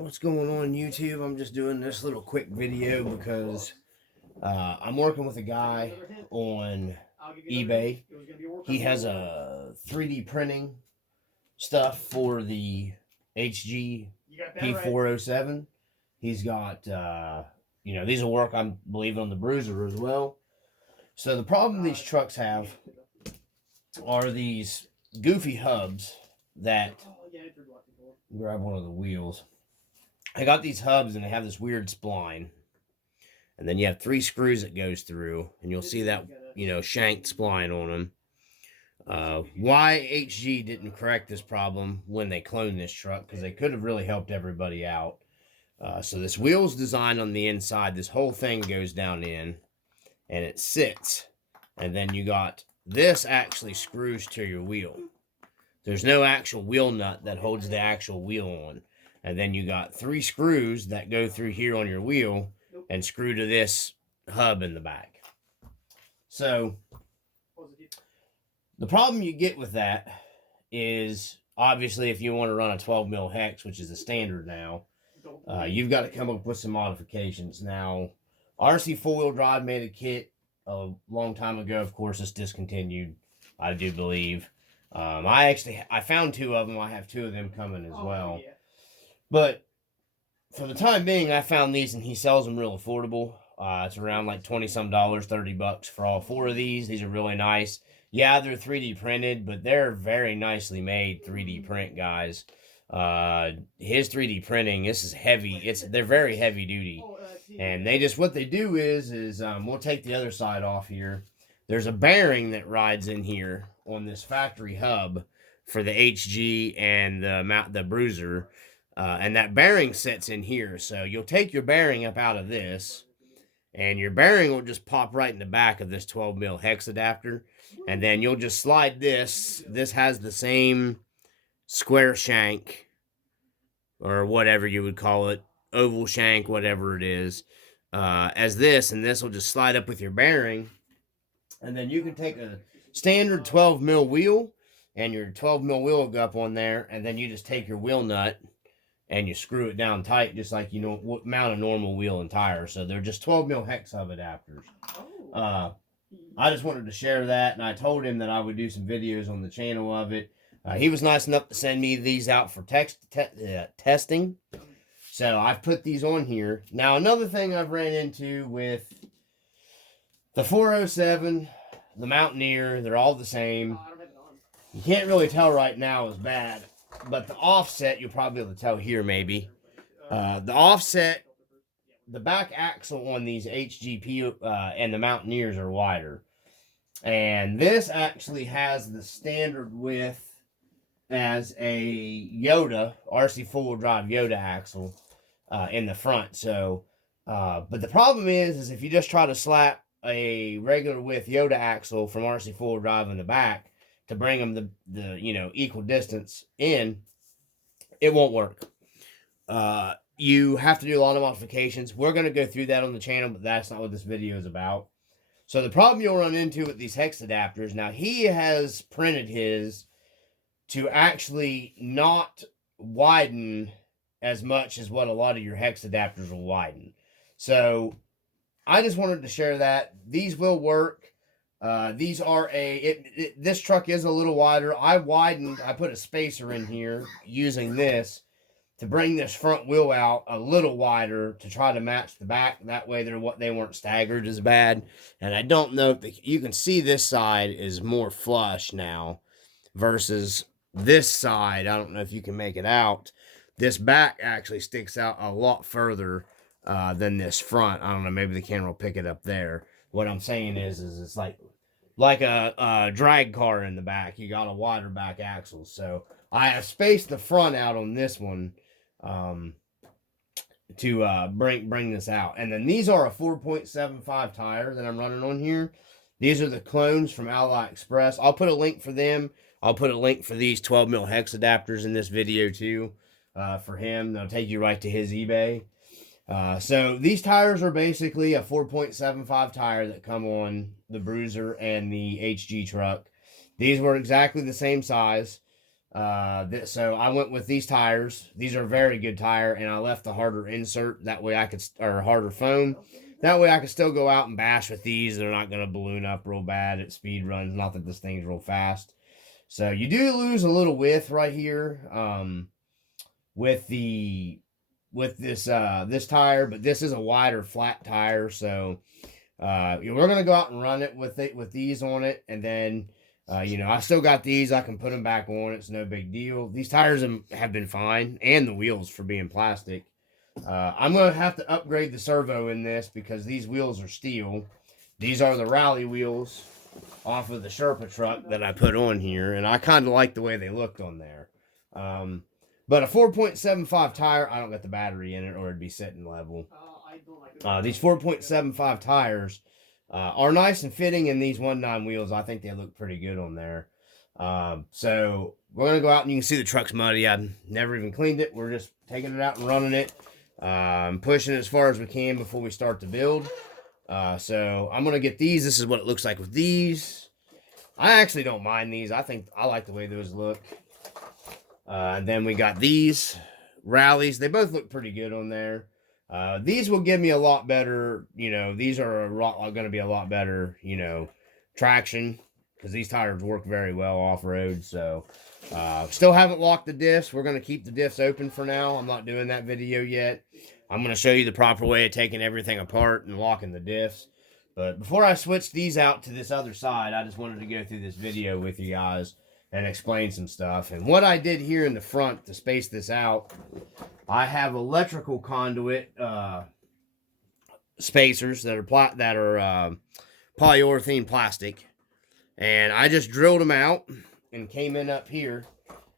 Alright, what's going on YouTube? I'm just doing this little quick video because I'm working with a guy on eBay. He has a 3D printing stuff for the HG-P407. He's got, these will work, I believe, on the Bruiser as well. So the problem these trucks have are these goofy hubs that... Grab one of the wheels. I got these hubs and they have this weird spline. And then you have 3 screws that goes through. And you'll see that, shanked spline on them. Why HG didn't correct this problem when they cloned this truck, because they could have really helped everybody out. So this wheel's designed on the inside. This whole thing goes down in. And it sits. And then you got this actually screws to your wheel. There's no actual wheel nut that holds the actual wheel on. And then you got 3 screws that go through here on your wheel and screw to this hub in the back. So the problem you get with that is, obviously, if you want to run a 12 mil hex, which is the standard now, you've got to come up with some modifications. Now, RC 4-wheel drive made a kit a long time ago. Of course, it's discontinued, I do believe. I found 2 of them. I have 2 of them coming as well. Yeah. But for the time being, I found these, and he sells them real affordable. It's around like $20-some, $30 for all 4 of these. These are really nice. Yeah, they're 3D printed, but they're very nicely made 3D print, guys. His 3D printing, this is heavy. They're very heavy duty. And what they do is we'll take the other side off here. There's a bearing that rides in here on this factory hub for the HG and the Bruiser, and that bearing sits in here. So you'll take your bearing up out of this, and your bearing will just pop right in the back of this 12 mil hex adapter, and then you'll just slide this. This has the same square shank, or whatever you would call it, oval shank, whatever it is, as this, and this will just slide up with your bearing. And then you can take a standard 12 mil wheel, and your 12 mil wheel will go up on there, and then you just take your wheel nut and you screw it down tight, just like you mount a normal wheel and tire. So they're just 12 mil hex hub adapters. I just wanted to share that, and I told him that I would do some videos on the channel of it. He was nice enough to send me these out for testing. So I've put these on here. Now, another thing I've ran into with the 407, the Mountaineer, they're all the same. You can't really tell right now is bad, but the offset, you'll probably be able to tell here maybe. The offset, the back axle on these HGP and the Mountaineers are wider. And this actually has the standard width as a Yoda, RC 4-wheel drive Yoda axle in the front. So, but the problem is if you just try to slap a regular width Yoda axle from RC 4-wheel drive in the back to bring them the equal distance in, it won't work. You have to do a lot of modifications. We're going to go through that on the channel, but that's not what this video is about. So the problem you'll run into with these hex adapters, now he has printed his to actually not widen as much as what a lot of your hex adapters will widen. So I just wanted to share that. These will work. These are this truck is a little wider. I put a spacer in here using this to bring this front wheel out a little wider to try to match the back. That way they weren't staggered as bad. And I don't know if you can see this side is more flush now versus this side. I don't know if you can make it out. This back actually sticks out a lot further than this front. I don't know, maybe the camera will pick it up there. What I'm saying is it's like a drag car in the back. You got a wider back axle. So I have spaced the front out on this one to bring this out. And then these are a 4.75 tire that I'm running on here. These are the clones from AliExpress. I'll put a link for them. I'll put a link for these 12 mil hex adapters in this video too for him. They'll take you right to his eBay. So these tires are basically a 4.75 tire that come on the Bruiser and the HG truck. These were exactly the same size. So I went with these tires. These are very good tire, and I left the harder insert. That way I could, or harder foam. That way I could still go out and bash with these. They're not going to balloon up real bad at speed runs. Not that this thing's real fast. So you do lose a little width right here with this this tire, but this is a wider flat tire. So we're going to go out and run it with these on it, and then I still got these. I can put them back on. It's no big deal. These tires have been fine, and the wheels for being plastic. I'm going to have to upgrade the servo in this because these wheels are steel. These are the rally wheels off of the Sherpa truck that I put on here, and I kind of like the way they looked on there. But a 4.75 tire, I don't got the battery in it or it'd be sitting level. These 4.75 tires are nice and fitting, and these 1.9 wheels, I think they look pretty good on there. So we're going to go out, and you can see the truck's muddy. I've never even cleaned it. We're just taking it out and running it. Pushing it as far as we can before we start the build. So I'm going to get these. This is what it looks like with these. I actually don't mind these. I like the way those look. And then we got these rallies. They both look pretty good on there. These will give me a lot better, these are going to be a lot better, traction, because these tires work very well off-road. So still haven't locked the diffs. We're going to keep the diffs open for now. I'm not doing that video yet. I'm going to show you the proper way of taking everything apart and locking the diffs. But before I switch these out to this other side, I just wanted to go through this video with you guys and explain some stuff. And what I did here in the front to space this out, I have electrical conduit spacers that are polyurethane plastic. And I just drilled them out and came in up here.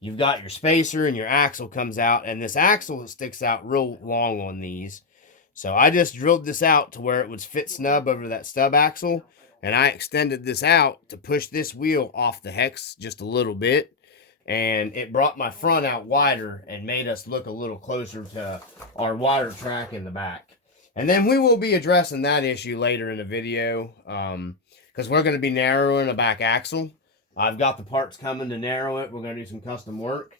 You've got your spacer and your axle comes out, and this axle sticks out real long on these. So I just drilled this out to where it would fit snub over that stub axle, and I extended this out to push this wheel off the hex just a little bit, and it brought my front out wider and made us look a little closer to our wider track in the back. And then we will be addressing that issue later in the video, because we're going to be narrowing a back axle. I've got the parts coming to narrow it. We're going to do some custom work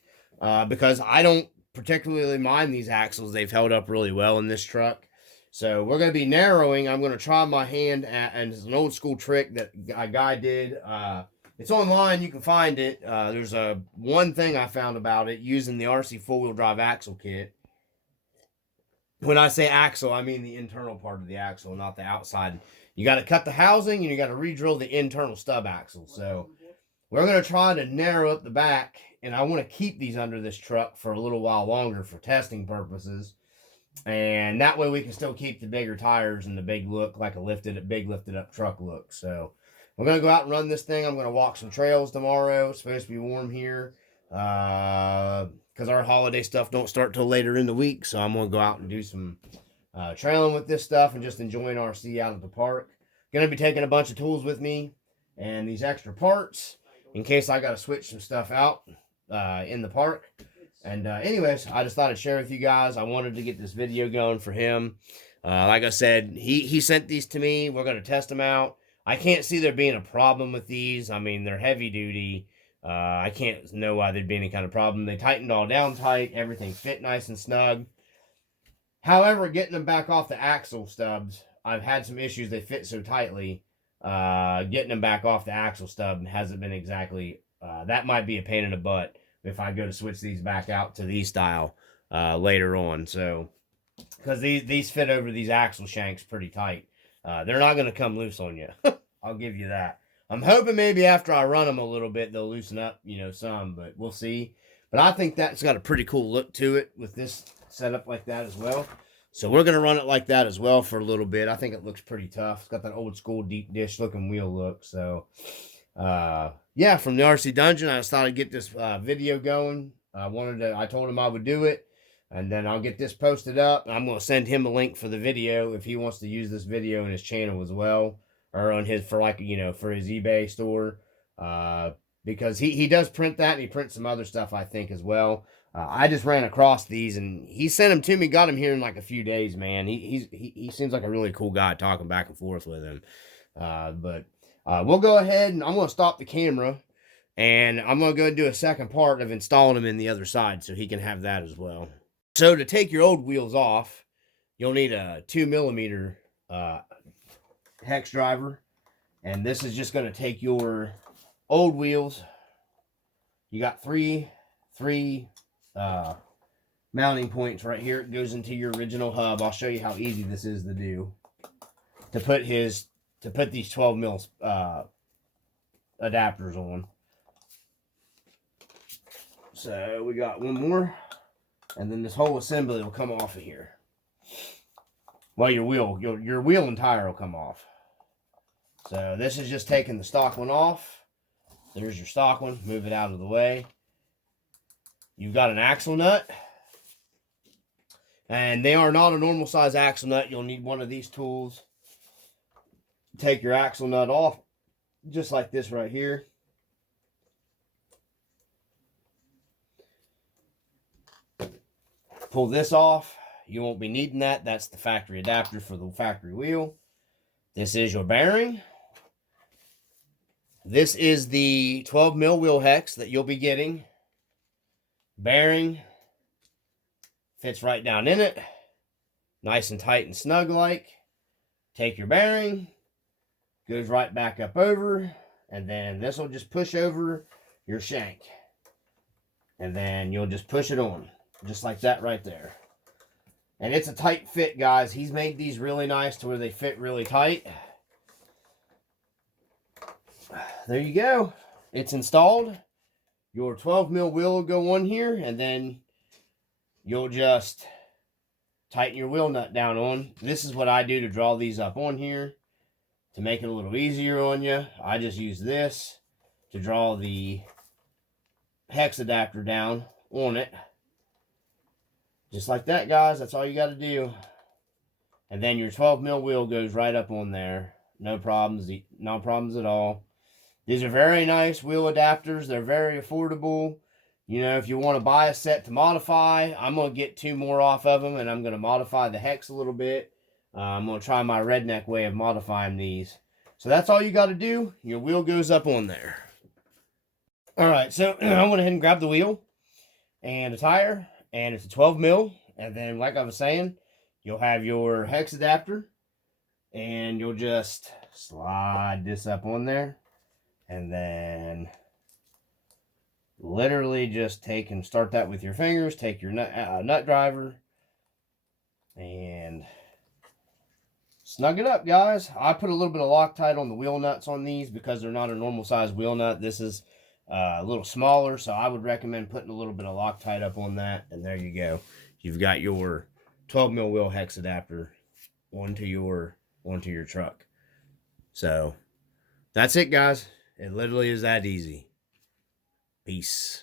because I don't particularly mind these axles. They've held up really well in this truck. So we're going to be narrowing. I'm going to try my hand at, and it's an old school trick that a guy did. It's online. You can find it. There's one thing I found about it using the RC four-wheel drive axle kit. When I say axle, I mean the internal part of the axle, not the outside. You got to cut the housing and you got to re-drill the internal stub axle. So we're going to try to narrow up the back, and I want to keep these under this truck for a little while longer for testing purposes. And that way we can still keep the bigger tires and the big look, like a big lifted up truck look. So we're going to go out and run this thing. I'm going to walk some trails tomorrow. It's supposed to be warm here because our holiday stuff don't start till later in the week. So I'm going to go out and do some trailing with this stuff and just enjoying RC out at the park. Going to be taking a bunch of tools with me and these extra parts in case I got to switch some stuff out in the park. And anyways, I just thought I'd share with you guys. I wanted to get this video going for him. Like I said, he sent these to me. We're going to test them out. I can't see there being a problem with these. I mean, they're heavy duty. I can't know why there'd be any kind of problem. They tightened all down tight. Everything fit nice and snug. However, getting them back off the axle stubs, I've had some issues. They fit so tightly. Getting them back off the axle stub hasn't been exactly, that might be a pain in the butt if I go to switch these back out to these style later on. So, because these fit over these axle shanks pretty tight. They're not going to come loose on you. I'll give you that. I'm hoping maybe after I run them a little bit, they'll loosen up, some, but we'll see. But I think that's got a pretty cool look to it with this setup like that as well. So we're going to run it like that as well for a little bit. I think it looks pretty tough. It's got that old school deep dish looking wheel look. So, yeah, from the RC Dungeon, I just thought I'd get this video going. I told him I would do it. And then I'll get this posted up. I'm going to send him a link for the video if he wants to use this video in his channel as well. Or on his, for his eBay store. Because he does print that, and he prints some other stuff, I think, as well. I just ran across these, and he sent them to me, got them here in like a few days, man. He seems like a really cool guy, talking back and forth with him. But we'll go ahead, and I'm going to stop the camera, And I'm going to go do a second part of installing them in the other side so he can have that as well. So to take your old wheels off, you'll need a 2mm hex driver. And this is just going to take your old wheels. You got three mounting points right here. It goes into your original hub. I'll show you how easy this is to do. To put these 12mm adapters on. So we got one more, and then this whole assembly will come off of here. Well, your wheel and tire will come off. So this is just taking the stock one off. There's your stock one. Move it out of the way. You've got an axle nut. And they are not a normal size axle nut. You'll need one of these tools. Take your axle nut off. Just like this right here. Pull this off. You won't be needing that. That's the factory adapter for the factory wheel. This is your bearing. This is the 12mm wheel hex that you'll be getting. Bearing fits right down in it. Nice and tight and snug like. Take your bearing. Goes right back up over. And then this will just push over your shank. And then you'll just push it on. Just like that right there. And it's a tight fit, guys. He's made these really nice to where they fit really tight. There you go. It's installed. Your 12mm wheel will go on here, and then you'll just tighten your wheel nut down on. This is what I do to draw these up on here to make it a little easier on you. I just use this to draw the hex adapter down on it. Just like that, guys. That's all you got to do. And then your 12mm wheel goes right up on there. No problems. No problems at all. These are very nice wheel adapters. They're very affordable. You know, if you want to buy a set to modify, I'm going to get 2 more off of them, and I'm going to modify the hex a little bit. I'm going to try my redneck way of modifying these. So that's all you got to do. Your wheel goes up on there. All right, so I went ahead and grabbed the wheel and a tire. And it's a 12mm. And then, like I was saying, you'll have your hex adapter. And you'll just slide this up on there. And then literally just take and start that with your fingers. Take your nut driver. And snug it up, guys. I put a little bit of Loctite on the wheel nuts on these because they're not a normal size wheel nut. This is a little smaller, so I would recommend putting a little bit of Loctite up on that, and there you go. You've got your 12mm wheel hex adapter onto your truck. So that's it, guys. It literally is that easy. Peace.